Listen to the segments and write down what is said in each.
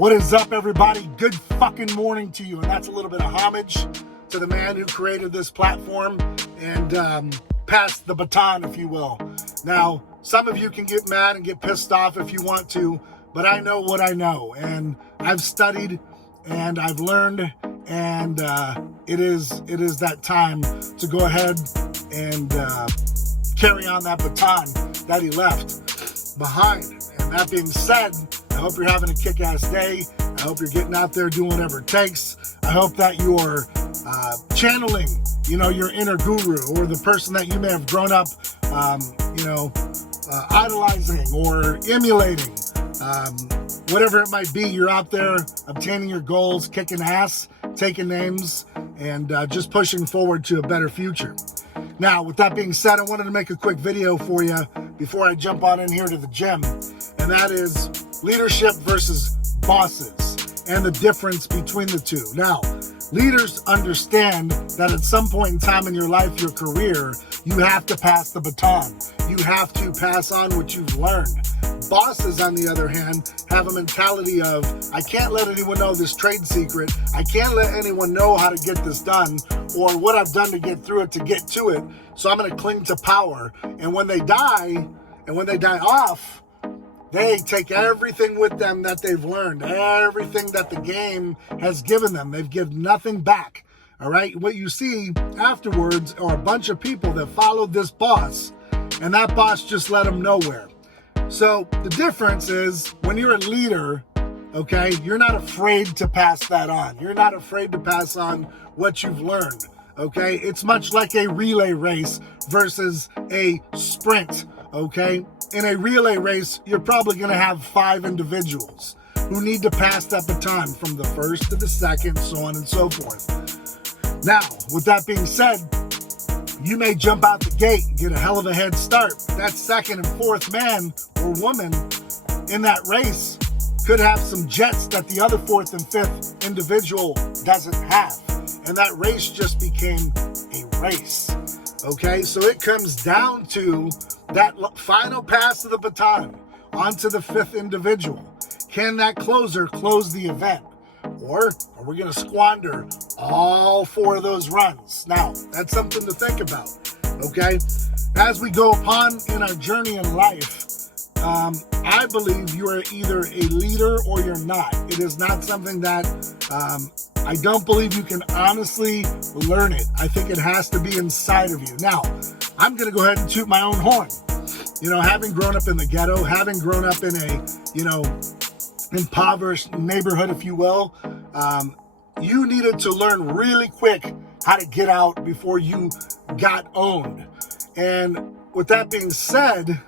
What is up, everybody? Good fucking morning to you. And that's a little bit of homage to the man who created this platform and passed the baton, if you will. Now, some of you can get mad and get pissed off if you want to, but I know what I know. And I've studied and I've learned, and it is that time to go ahead and carry on that baton that he left behind. And that being said, I hope you're having a kick-ass day. I hope you're getting out there doing whatever it takes. I hope that you're channeling, your inner guru, or the person that you may have grown up, idolizing or emulating. Whatever it might be, you're out there obtaining your goals, kicking ass, taking names, and just pushing forward to a better future. Now, with that being said, I wanted to make a quick video for you before I jump on in here to the gym, and that is leadership versus bosses and the difference between the two. Now, leaders understand that at some point in time in your life, your career, you have to pass the baton. You have to pass on what you've learned. Bosses, on the other hand, have a mentality of, I can't let anyone know this trade secret. I can't let anyone know how to get this done or what I've done to get through it, to get to it. So I'm going to cling to power. And when they die, off, they take everything with them that they've learned, everything that the game has given them. They've given nothing back. All right. What you see afterwards are a bunch of people that followed this boss, and that boss just led them nowhere. So the difference is when you're a leader, okay, you're not afraid to pass that on. You're not afraid to pass on what you've learned. Okay. It's much like a relay race versus a sprint. Okay. In a relay race, you're probably going to have 5 individuals who need to pass that baton from the first to the second, so on and so forth. Now, with that being said, you may jump out the gate and get a hell of a head start. That second and fourth man or woman in that race could have some jets that the other fourth and fifth individual doesn't have. And that race just became a race. Okay, so it comes down to that final pass of the baton onto the fifth individual. Can that closer close the event? Or are we going to squander all 4 of those runs? Now, that's something to think about, okay? As we go upon in our journey in life, I believe you are either a leader or you're not. It is not something that I don't believe you can honestly learn it. I think it has to be inside of you. Now, I'm going to go ahead and toot my own horn. Having grown up in the ghetto, having grown up in a impoverished neighborhood, if you will, you needed to learn really quick how to get out before you got owned. And with that being said,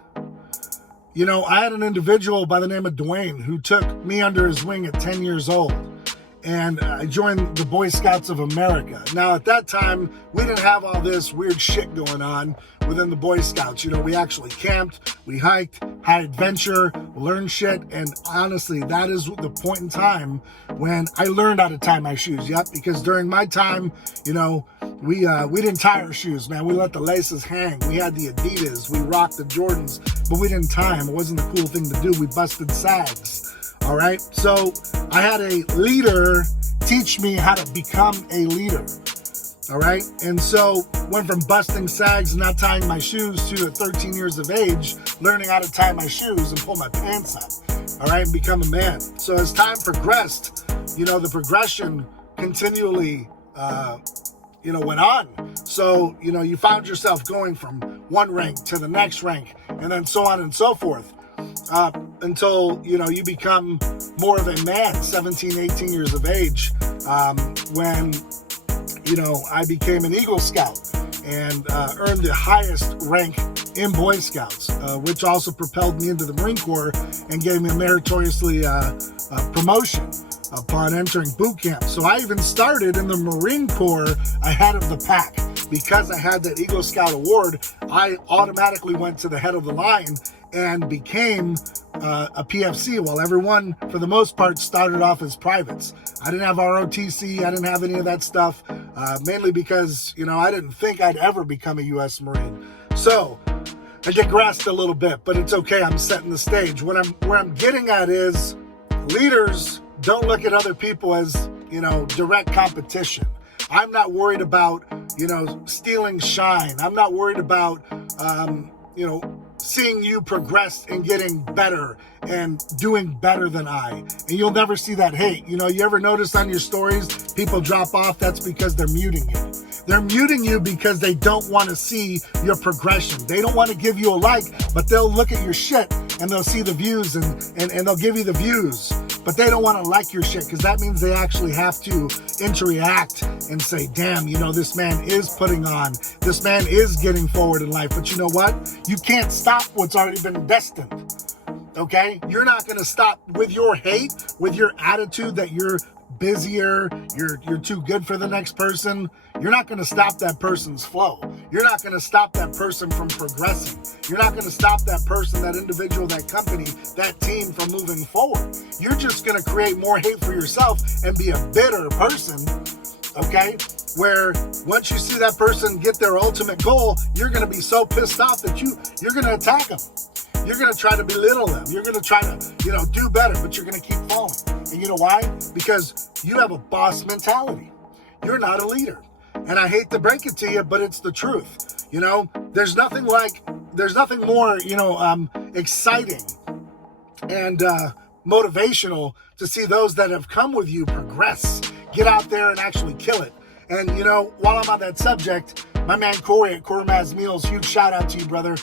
I had an individual by the name of Dwayne who took me under his wing at 10 years old. And I joined the Boy Scouts of America. Now, at that time, we didn't have all this weird shit going on within the Boy Scouts. We actually camped, we hiked, had adventure, learned shit. And honestly, that is the point in time when I learned how to tie my shoes. Yep, because during my time, we didn't tie our shoes, man. We let the laces hang. We had the Adidas, we rocked the Jordans, but we didn't tie them. It wasn't a cool thing to do. We busted sags. All right. So I had a leader teach me how to become a leader. All right. And so went from busting sags and not tying my shoes to at 13 years of age, learning how to tie my shoes and pull my pants up. All right. And become a man. So as time progressed, the progression continually, went on. So, you found yourself going from one rank to the next rank, and then so on and so forth. Until, you become more of a man, 17, 18 years of age, when, I became an Eagle Scout and earned the highest rank in Boy Scouts, which also propelled me into the Marine Corps and gave me a meritoriously promotion upon entering boot camp. So I even started in the Marine Corps ahead of the pack. Because I had that Eagle Scout award, I automatically went to the head of the line and became a PFC, while everyone, for the most part, started off as privates. I didn't have ROTC. I didn't have any of that stuff, mainly because, I didn't think I'd ever become a U.S. Marine. So I digressed a little bit, but it's okay. I'm setting the stage. Where I'm getting at is leaders don't look at other people as, direct competition. I'm not worried about, stealing shine. I'm not worried about, seeing you progress and getting better and doing better than I. And you'll never see that hate. You ever notice on your stories, people drop off? That's because they're muting you. They're muting you because they don't want to see your progression. They don't want to give you a like, but they'll look at your shit and they'll see the views and they'll give you the views. But they don't want to like your shit because that means they actually have to interact and say, damn, this man is putting on. This man is getting forward in life. But you know what? You can't stop what's already been destined. Okay? You're not going to stop with your hate, with your attitude that you're busier, you're too good for the next person. You're not going to stop that person's flow. You're not going to stop that person from progressing. You're not going to stop that person, that individual, that company, that team from moving forward. You're just going to create more hate for yourself and be a bitter person, okay? Where once you see that person get their ultimate goal, you're going to be so pissed off that you're going to attack them. You're going to try to belittle them. You're going to try to, do better, but you're going to keep falling. And you know why? Because you have a boss mentality. You're not a leader. And I hate to break it to you, but it's the truth. There's nothing more, exciting and motivational to see those that have come with you progress, get out there and actually kill it. And, while I'm on that subject, my man Corey at Cormaz Meals, huge shout out to you, brother.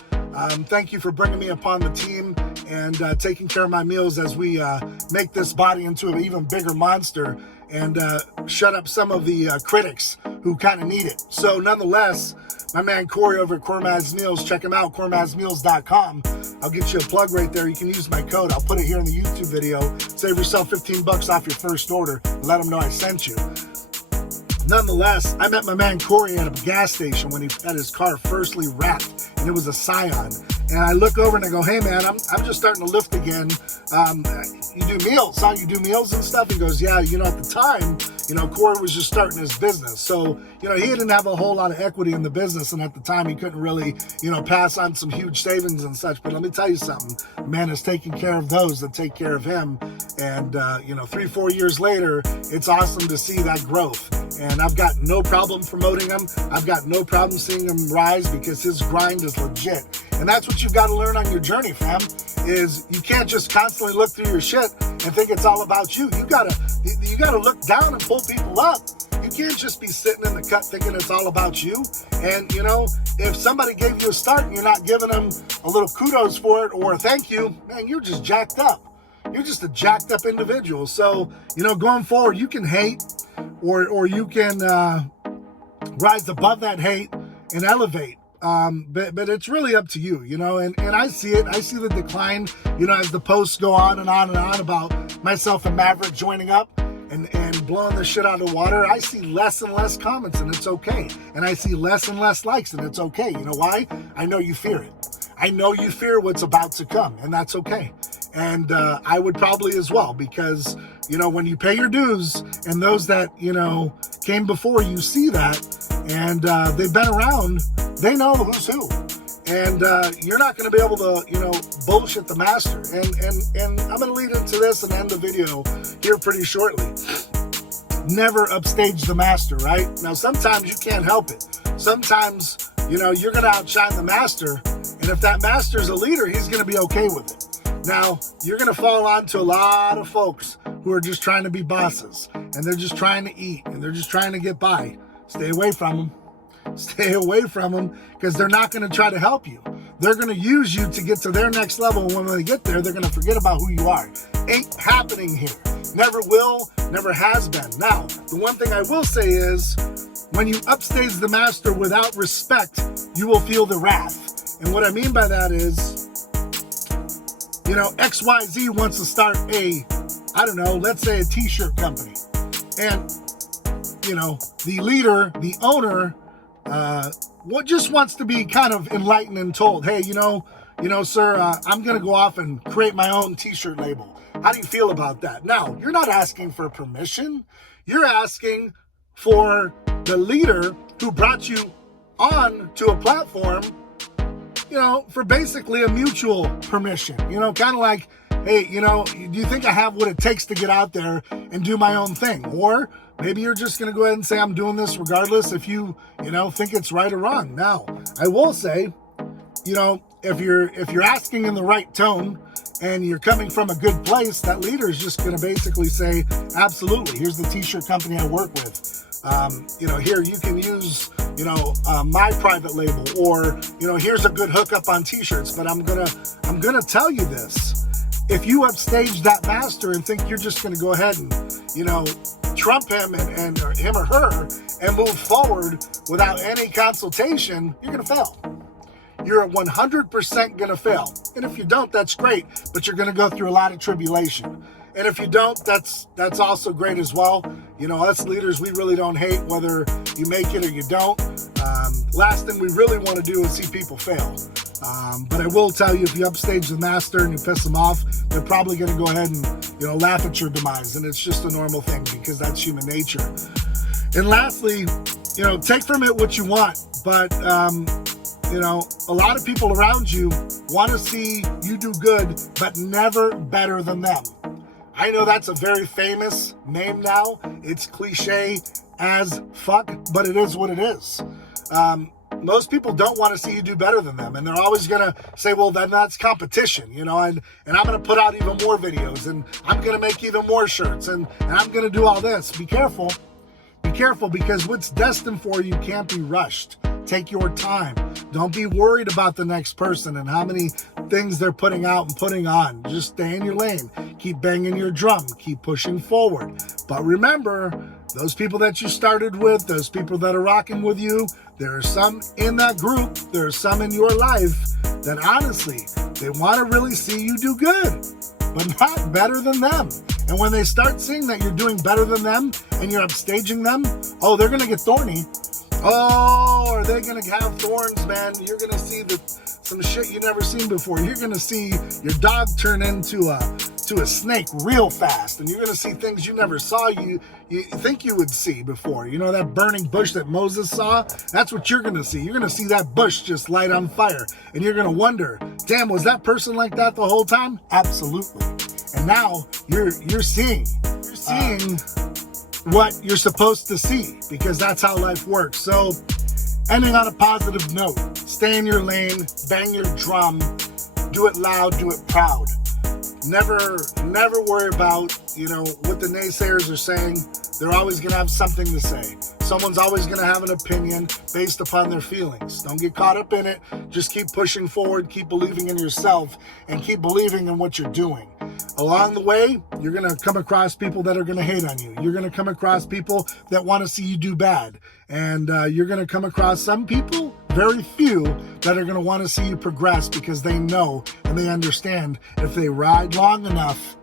Thank you for bringing me upon the team and taking care of my meals as we make this body into an even bigger monster and shut up some of the critics who kind of need it. So nonetheless, my man Corey over at Cormaz Meals, check him out, cormazmeals.com. I'll get you a plug right there. You can use my code. I'll put it here in the YouTube video. Save yourself $15 off your first order and let them know I sent you. Nonetheless, I met my man Corey at a gas station when he had his car firstly wrapped, and it was a Scion. And I look over and I go, hey man, I'm just starting to lift again. You do meals, huh? You do meals and stuff? He goes, yeah, at the time, Corey was just starting his business. So, he didn't have a whole lot of equity in the business. And at the time he couldn't really, pass on some huge savings and such. But let me tell you something, man is taking care of those that take care of him. And, 3-4 years later, it's awesome to see that growth. And I've got no problem promoting him. I've got no problem seeing him rise because his grind is legit. And that's what you've got to learn on your journey, fam, is you can't just constantly look through your shit and think it's all about you. You gotta look down and pull people up. You can't just be sitting in the cut thinking it's all about you. And, if somebody gave you a start and you're not giving them a little kudos for it or a thank you, man, you're just jacked up. You're just a jacked up individual. So, going forward, you can hate or you can rise above that hate and elevate. But it's really up to you, and I see it. I see the decline, as the posts go on and on and on about myself and Maverick joining up and blowing the shit out of the water. I see less and less comments, and it's okay. And I see less and less likes, and it's okay. You know why? I know you fear it. I know you fear what's about to come, and that's okay. And I would probably as well, because, when you pay your dues and those that, came before you see that and they've been around, they know who's who. And you're not going to be able to, bullshit the master. And I'm going to lead into this and end the video here pretty shortly. Never upstage the master, right? Now, sometimes you can't help it. Sometimes, you're going to outshine the master. And if that master's a leader, he's going to be okay with it. Now, you're going to fall onto a lot of folks who are just trying to be bosses. And they're just trying to eat. And they're just trying to get by. Stay away from them. Stay away from them, because they're not going to try to help you. They're going to use you to get to their next level. When they get there, they're going to forget about who you are. Ain't happening here. Never will, never has been. Now, the one thing I will say is, when you upstage the master without respect, you will feel the wrath. And what I mean by that is, XYZ wants to start let's say a t-shirt company. And, the leader, the owner, just wants to be kind of enlightened and told, hey, sir, I'm going to go off and create my own t-shirt label. How do you feel about that? Now, you're not asking for permission. You're asking for the leader who brought you on to a platform, for basically a mutual permission, kind of like, hey, do you think I have what it takes to get out there and do my own thing? Or maybe you're just going to go ahead and say, I'm doing this regardless if you think it's right or wrong. Now, I will say, if you're asking in the right tone and you're coming from a good place, that leader is just going to basically say, absolutely, here's the t-shirt company I work with. Here you can use, my private label, or, here's a good hookup on t-shirts, but I'm gonna tell you this. If you upstage that master and think you're just gonna go ahead and, trump him and or him or her and move forward without any consultation, you're gonna fail. You're 100% gonna fail. And if you don't, that's great, but you're gonna go through a lot of tribulation. And if you don't, that's also great as well. Us leaders, we really don't hate whether you make it or you don't. Last thing we really want to do is see people fail. But I will tell you, if you upstage the master and you piss them off, they're probably going to go ahead and, laugh at your demise. And it's just a normal thing because that's human nature. And lastly, take from it what you want. But, a lot of people around you want to see you do good, but never better than them. I know that's a very famous name now. It's cliche as fuck, but it is what it is. Most people don't want to see you do better than them, and they're always going to say, well, then that's competition, and I'm going to put out even more videos, and I'm going to make even more shirts, and I'm going to do all this. Be careful. Be careful, because what's destined for you can't be rushed. Take your time. Don't be worried about the next person and how many things they're putting out and putting on. Just stay in your lane. Keep banging your drum. Keep pushing forward. But remember, those people that you started with, those people that are rocking with you, there are some in that group, there are some in your life that honestly, they want to really see you do good, but not better than them. And when they start seeing that you're doing better than them and you're upstaging them, oh, they're going to get thorny. Oh, are they going to have thorns, man? You're going to see some shit you never seen before. You're going to see your dog turn into a snake real fast. And you're going to see things you never saw you think you would see before. That burning bush that Moses saw? That's what you're going to see. You're going to see that bush just light on fire. And you're going to wonder, damn, was that person like that the whole time? Absolutely. And now you're seeing what you're supposed to see, because that's how life works. So, ending on a positive note, stay in your lane, bang your drum, do it loud, do it proud. Never worry about, what the naysayers are saying. They're always going to have something to say. Someone's always going to have an opinion based upon their feelings. Don't get caught up in it. Just keep pushing forward, keep believing in yourself, and keep believing in what you're doing. Along the way, you're going to come across people that are going to hate on you. You're going to come across people that want to see you do bad. And you're going to come across some people, very few, that are going to want to see you progress, because they know and they understand if they ride long enough,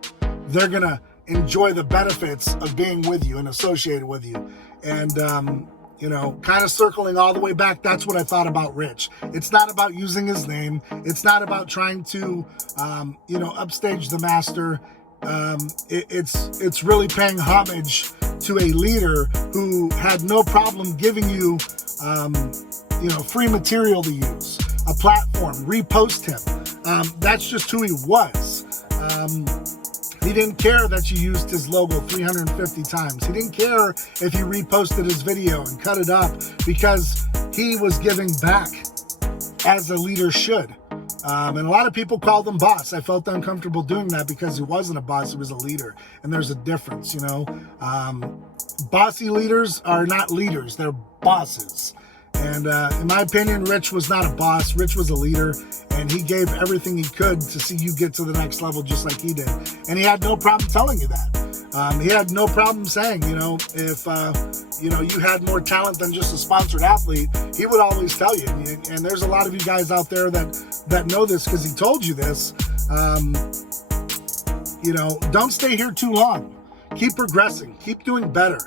they're going to enjoy the benefits of being with you and associated with you. And, kind of circling all the way back, that's what I thought about Rich. It's not about using his name. It's not about trying to, upstage the master. It's really paying homage to a leader who had no problem giving you, free material to use, a platform, repost him. That's just who he was. He didn't care that you used his logo 350 times. He didn't care if you reposted his video and cut it up, because he was giving back as a leader should. And a lot of people called him boss. I felt uncomfortable doing that because he wasn't a boss, he was a leader. And there's a difference, Bossy leaders are not leaders, they're bosses. And in my opinion, Rich was not a boss. Rich was a leader, and he gave everything he could to see you get to the next level just like he did. And he had no problem telling you that. He had no problem saying, if, you had more talent than just a sponsored athlete, he would always tell you. And there's a lot of you guys out there that know this because he told you this. Don't stay here too long. Keep progressing. Keep doing better.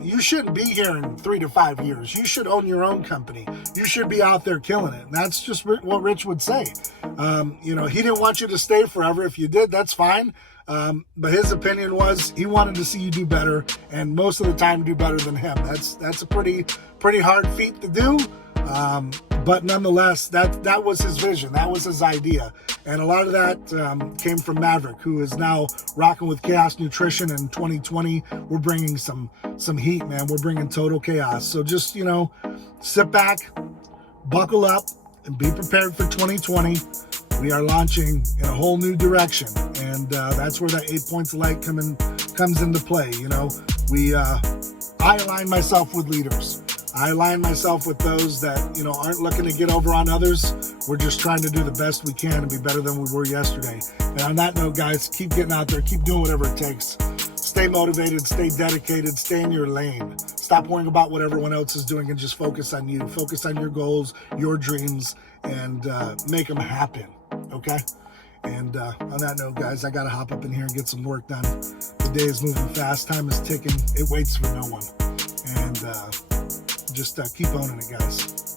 You shouldn't be here in 3 to 5 years. You should own your own company. You should be out there killing it. And that's just what Rich would say. He didn't want you to stay forever. If you did, that's fine. But his opinion was he wanted to see you do better, and most of the time do better than him. That's a pretty hard feat to do. But nonetheless, that was his vision. That was his idea. And a lot of that came from Maverick, who is now rocking with Chaos Nutrition in 2020. We're bringing some heat, man. We're bringing total chaos. So just, you know, sit back, buckle up, and be prepared for 2020. We are launching in a whole new direction, and that's where that 8 points of light comes into play. You know, I align myself with leaders. I align myself with those that, you know, aren't looking to get over on others. We're just trying to do the best we can and be better than we were yesterday. And on that note, guys, keep getting out there, keep doing whatever it takes. Stay motivated, stay dedicated, stay in your lane. Stop worrying about what everyone else is doing and just focus on you. Focus on your goals, your dreams, and make them happen, okay? And on that note, guys, I got to hop up in here and get some work done. The day is moving fast. Time is ticking. It waits for no one. And just keep owning it, guys.